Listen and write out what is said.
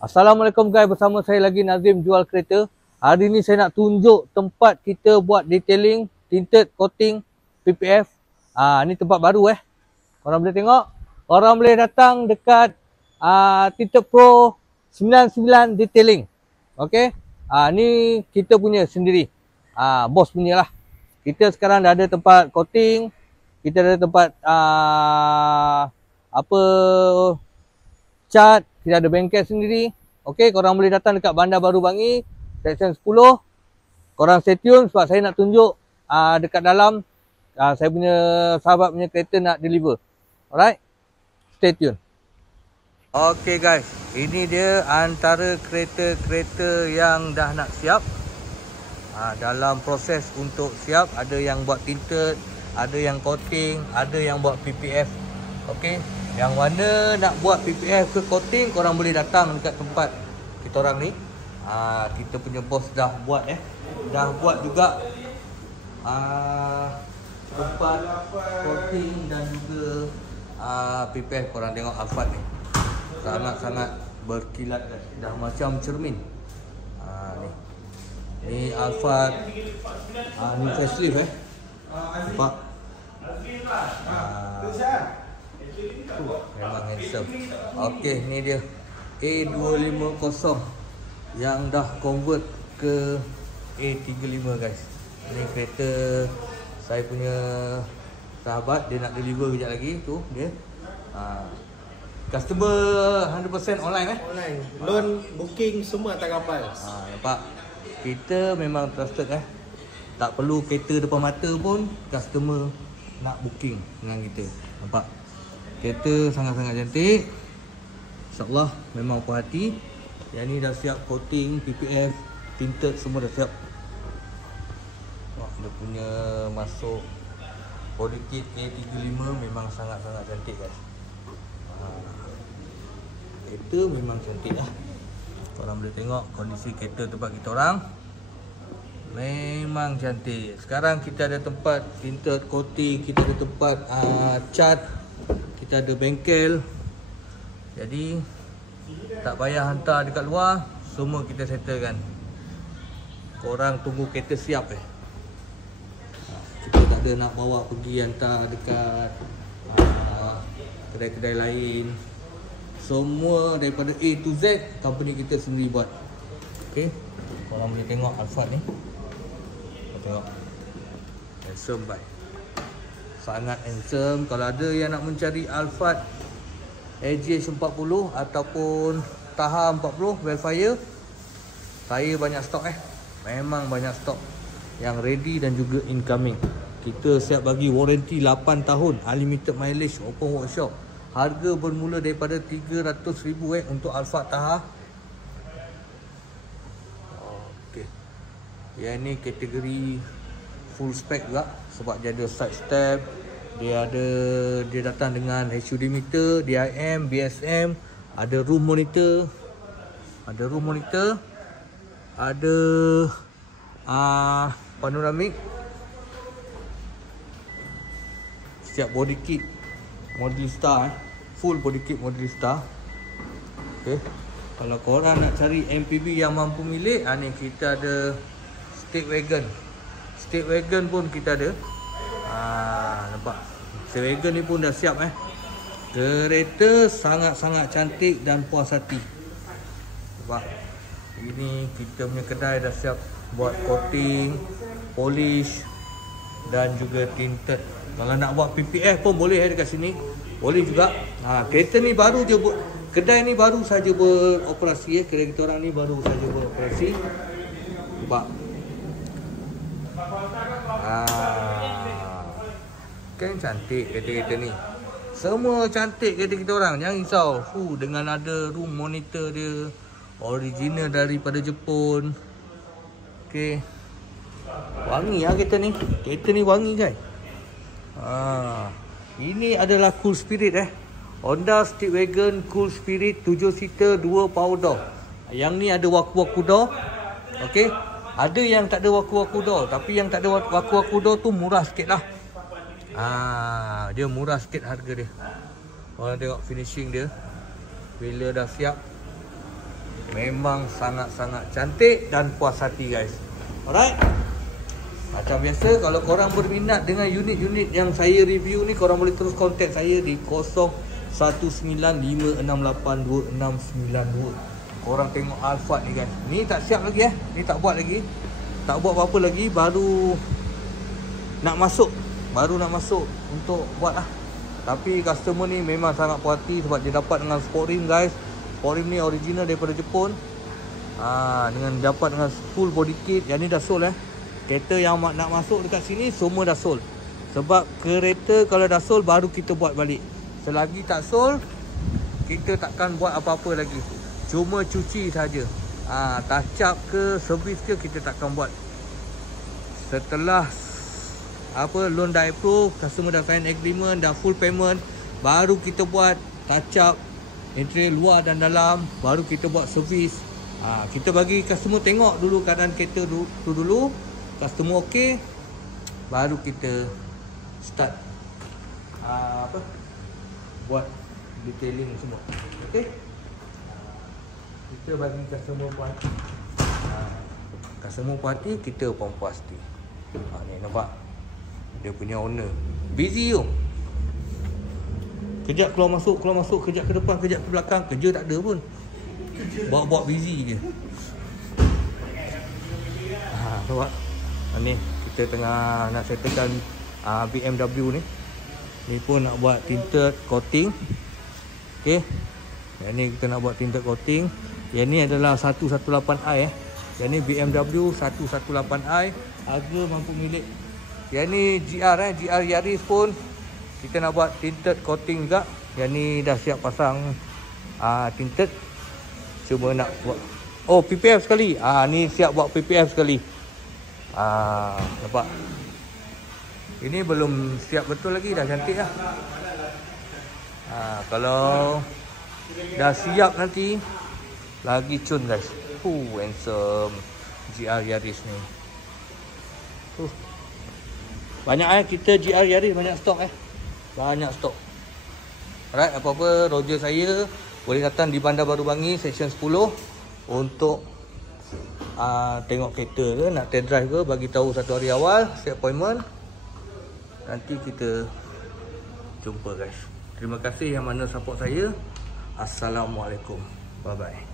Assalamualaikum guys, bersama saya lagi Nazim jual kereta. Hari ni saya nak tunjuk tempat kita buat detailing, tinted, coating, PPF. Ni tempat baru Korang boleh tengok. Korang boleh datang dekat Tinted Pro 99 Detailing. Okey. Ni kita punya sendiri. Bos punya lah. Kita sekarang dah ada tempat coating, kita ada tempat cat, kita ada bengkel sendiri. Okey, korang boleh datang dekat Bandar Baru Bangi, Section 10. Korang stay tune sebab saya nak tunjuk dekat dalam saya punya sahabat punya kereta nak deliver. Alright, stay tune. Okey guys, ini dia antara kereta-kereta yang dah nak siap. Dalam proses untuk siap, ada yang buat tinted, ada yang coating, ada yang buat PPF. Okey, yang mana nak buat PPF ke coating, korang boleh datang dekat tempat kita orang ni. Kita punya bos dah buat dah buat juga tempat coating dan juga PPF. Korang tengok Alphard ni sangat-sangat berkilat guys. Dah macam cermin. Ni Alphard, ni facelift nampak. Memang handsome. Okey, ni dia A250 yang dah convert ke A35 guys. Ni kereta saya punya sahabat, dia nak deliver kejap lagi tu dia. Customer 100% online Online. Loan, booking semua atas kapal. Nampak. Kita memang trusted Tak perlu kereta depan mata pun customer nak booking dengan kita. Nampak. Kereta sangat-sangat cantik. InsyaAllah memang puas hati. Yang ni dah siap coating, PPF, tinted semua dah siap. Dia punya masuk body kit A35 memang sangat-sangat cantik guys. Kereta memang cantik Korang boleh tengok kondisi kereta tempat kita orang. Memang cantik. Sekarang kita ada tempat tinted, coating, kita ada tempat cat, kita ada bengkel. Jadi tak payah hantar dekat luar, semua kita settlekan. Korang tunggu kereta siap Kita tak ada nak bawa pergi hantar dekat kedai-kedai lain. Semua daripada A to Z company kita sendiri buat. Okey, korang boleh tengok Alphard ni. Tengok handsome bike, sangat handsome. Kalau ada yang nak mencari Alphard AJ40 ataupun Taha 40 Velfire, saya banyak stok memang banyak stok yang ready dan juga incoming. Kita siap bagi warranty 8 tahun, unlimited mileage, open workshop. Harga bermula daripada 300,000 untuk Alphard Taha. Okey. Yang ni kategori full spec juga sebab dia ada side step, dia datang dengan HUD meter, DIM, BSM, ada room monitor, ada panoramik. Setiap body kit model star full body kit model star. Okey. Kalau korang nak cari MPV yang mampu milik, ni kita ada State Wagon pun kita ada. Nampak. State Wagon ni pun dah siap Kereta sangat-sangat cantik dan puas hati. Nampak. Ini kita punya kedai dah siap buat coating, polish dan juga tinted. Kalau nak buat PPF pun boleh dekat sini. Boleh juga. Kereta ni baru je kedai ni baru saja beroperasi kedai kita orang ni baru saja beroperasi. Nampak. Kan cantik kereta-kereta ni. Semua cantik kereta kita orang. Jangan risau. Dengan ada room monitor dia, original daripada Jepun. Okey. Wangi kereta ni. Kereta ni wangi guys. Ini adalah Cool Spirit Honda State Wagon Cool Spirit 7 seater 2 power door. Yang ni ada waku-waku door. Okey. Ada yang tak ada waku-waku door, tapi yang tak ada waku-waku door tu murah sikit lah. Dia murah sikit harga dia. Korang tengok finishing dia. Bila dah siap, memang sangat-sangat cantik dan puas hati guys. Alright. Macam biasa, kalau korang berminat dengan unit-unit yang saya review ni, korang boleh terus contact saya di 0195682692. Korang tengok Alphard ni guys. Ni tak siap lagi Ni tak buat lagi. Tak buat apa-apa lagi, baru nak masuk untuk buat lah. Tapi customer ni memang sangat puas hati sebab dia dapat dengan sport rim guys. Sport rim ni original daripada Jepun. Dengan dapat dengan full body kit. Yang ni dah sold Kereta yang nak masuk dekat sini semua dah sold. Sebab kereta kalau dah sold baru kita buat balik. Selagi tak sold, kita takkan buat apa-apa lagi. Cuma cuci saja. Touch up ke servis ke kita takkan buat. Setelah loan dah approve, customer dah sign agreement, dah full payment, baru kita buat touch up interior luar dan dalam, baru kita buat servis. Kita bagi customer tengok dulu keadaan kereta tu dulu. Customer okey, baru kita start buat detailing semua. Okey, kita bagi customer puas hati. Customer puas hati, kita pun puas hati. Ni nampak dia punya owner busy tu. Kejap keluar masuk, kejap ke depan, kejap ke belakang. Kerja tak ada pun, bawa busy je. Nampak ni kita tengah nak settlekan BMW ni. Ni pun nak buat tinted coating. Okey, yang ni kita nak buat tinted coating. Yang ni adalah 118i Yang ni BMW 118i, harga mampu milik. Yang ni GR GR Yaris pun kita nak buat tinted coating juga. Yang ni dah siap pasang tinted, cuma nak buat PPF sekali. Ni siap buat PPF sekali. Nampak? Ini belum siap betul lagi, dah cantik lah. Kalau dah siap nanti lagi cun guys. Handsome GR Yaris ni. Banyak kita GR Yaris banyak stok Banyak stok. Alright, apa-apa Roger saya boleh datang di Bandar Baru Bangi Section 10 untuk tengok kereta ke, nak test drive ke, bagi tahu satu hari awal, set appointment. Nanti kita jumpa guys. Terima kasih yang mana support saya. Assalamualaikum. Bye bye.